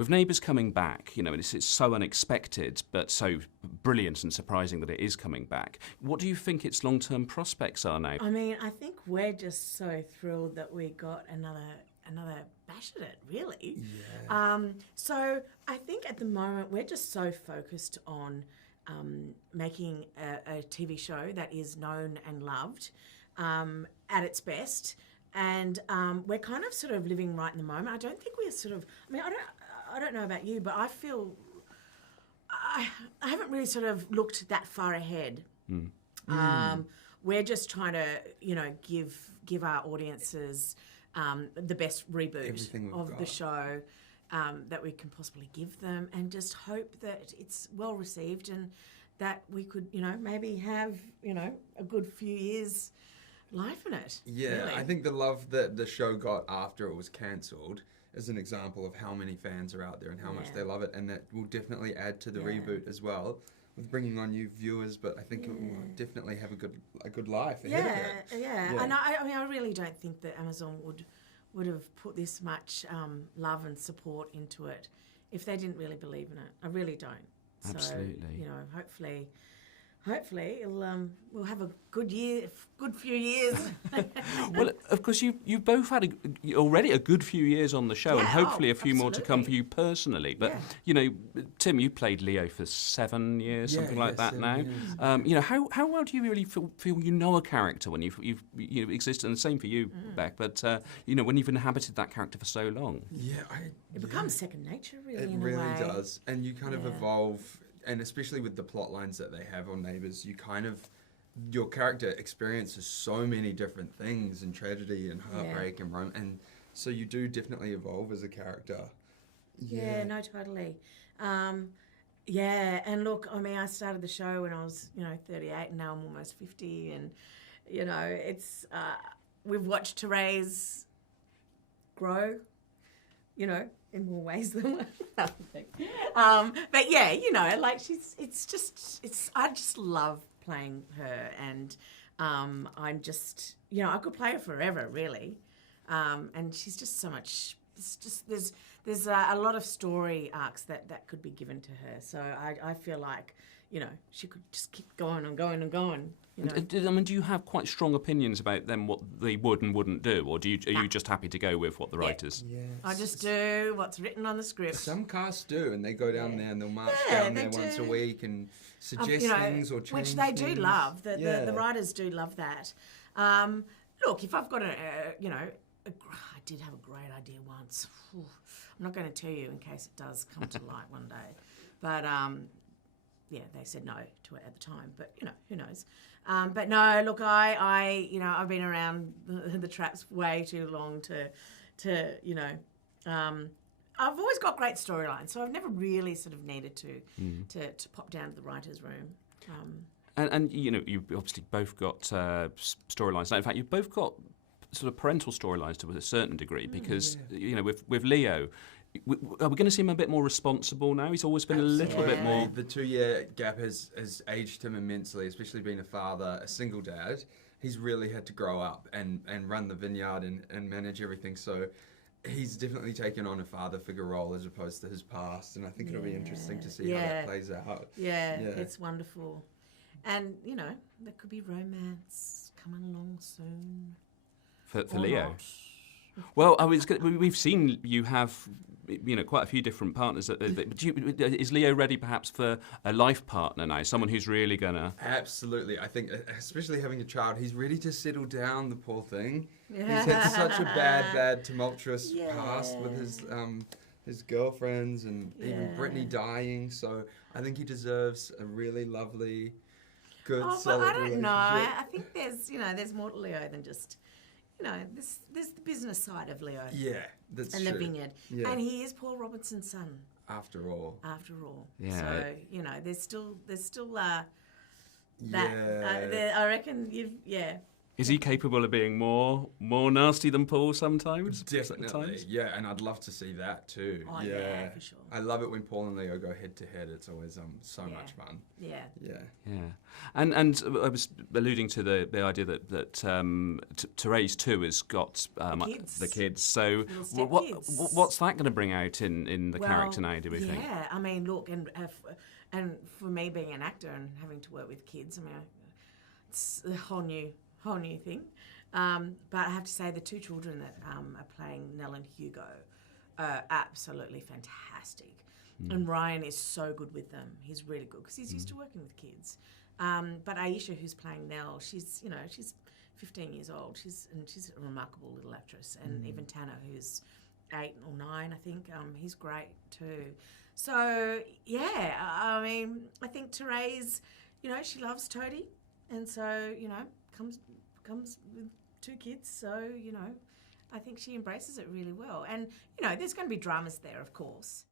with Neighbours coming back, and it's so unexpected, but so brilliant and surprising that it is coming back. What do you think its long-term prospects are now? I mean, I think we're just so thrilled that we got another bash at it, really. Yeah. So I think at the moment we're just so focused on making a TV show that is known and loved at its best. And we're kind of sort of living right in the moment. I don't think we're sort of, I don't know about you, but I feel I haven't really sort of looked that far ahead. We're just trying to, give our audiences the best reboot of the show that we can possibly give them, and just hope that it's well received and that we could, maybe have, a good few years life in it. Yeah, really. I think the love that the show got after it was cancelled is an example of how many fans are out there and how much they love it, and that will definitely add to the reboot as well, with bringing on new viewers. But I think it will definitely have a good life ahead of it. Yeah. And I really don't think that Amazon would have put this much love and support into it if they didn't really believe in it. I really don't. Absolutely. So, hopefully we'll have a good few years. Well, of course, you've both had already a good few years on the show, and hopefully a few more to come for you personally. But Tim, you played Leo for 7 years, something like that now. Years. How well do you really feel you know a character when you've existed? And the same for you, Beck. But when you've inhabited that character for so long. Yeah, it becomes second nature, really. It in really a way. does, and you kind of evolve. And especially with the plot lines that they have on Neighbours, your character experiences so many different things, and tragedy and heartbreak and so you do definitely evolve as a character. Yeah, no, totally. And look, I started the show when I was, 38, and now I'm almost 50, and, it's, we've watched Terese grow, in more ways than one. But yeah, I just love playing her, and I'm just, I could play her forever, really. And she's just so much. It's just there's a lot of story arcs that could be given to her. So I feel like, she could just keep going and going and going. Do you have quite strong opinions about them, what they would and wouldn't do, or are you just happy to go with what the writers? Yeah. I just do what's written on the script. Some casts do, and they go down there and they'll march down there once a week and suggest things or change which they things. do love. The writers do love that. Look, if I've got I did have a great idea once. I'm not going to tell you in case it does come to light one day, but they said no to it at the time. But who knows? But no, look, I've been around the traps way too long to I've always got great storylines, so I've never really sort of needed to pop down to the writers' room. And you obviously both got storylines. Now, in fact, you've both got sort of parental storylines to a certain degree, because with Leo, are we going to see him a bit more responsible now? He's always been a little bit more. The 2-year gap has aged him immensely, especially being a father, a single dad. He's really had to grow up and run the vineyard and manage everything. So he's definitely taken on a father figure role as opposed to his past. And I think it'll be interesting to see how that plays out. Yeah, it's wonderful. And, there could be romance coming along soon. For Leo? Well, we've seen you have, quite a few different partners. Is Leo ready, perhaps, for a life partner now? Someone who's really gonna. Absolutely, I think, especially having a child, he's ready to settle down. The poor thing. Yeah. He's had such a bad, tumultuous past with his girlfriends and even Brittany dying. So I think he deserves a really lovely, good, solid I don't know. relationship. I think there's more to Leo than just. There's the business side of Leo. Yeah, that's and true. the vineyard. Yeah. And he is Paul Robertson's son. After all. Yeah. So, there's still that. I reckon Is he capable of being more nasty than Paul sometimes? Definitely, yeah, and I'd love to see that too. Oh, yeah, for sure. I love it when Paul and Leo go head to head. It's always so much fun. Yeah. And I was alluding to the idea that Terese too has got the kids. So what's that going to bring out in the character now? Do we think? Yeah, I mean, look, and for me being an actor and having to work with kids, I mean, it's a whole new thing. But I have to say the two children that are playing Nell and Hugo are absolutely fantastic. And Ryan is so good with them. He's really good because he's used to working with kids. But Aisha, who's playing Nell, she's 15 years old. She's a remarkable little actress. And even Tanner, who's 8 or 9, I think, he's great too. So yeah, I mean, I think Terese, she loves Toadie, and so comes with 2 kids. So I think she embraces it really well. And there's going to be dramas there, of course.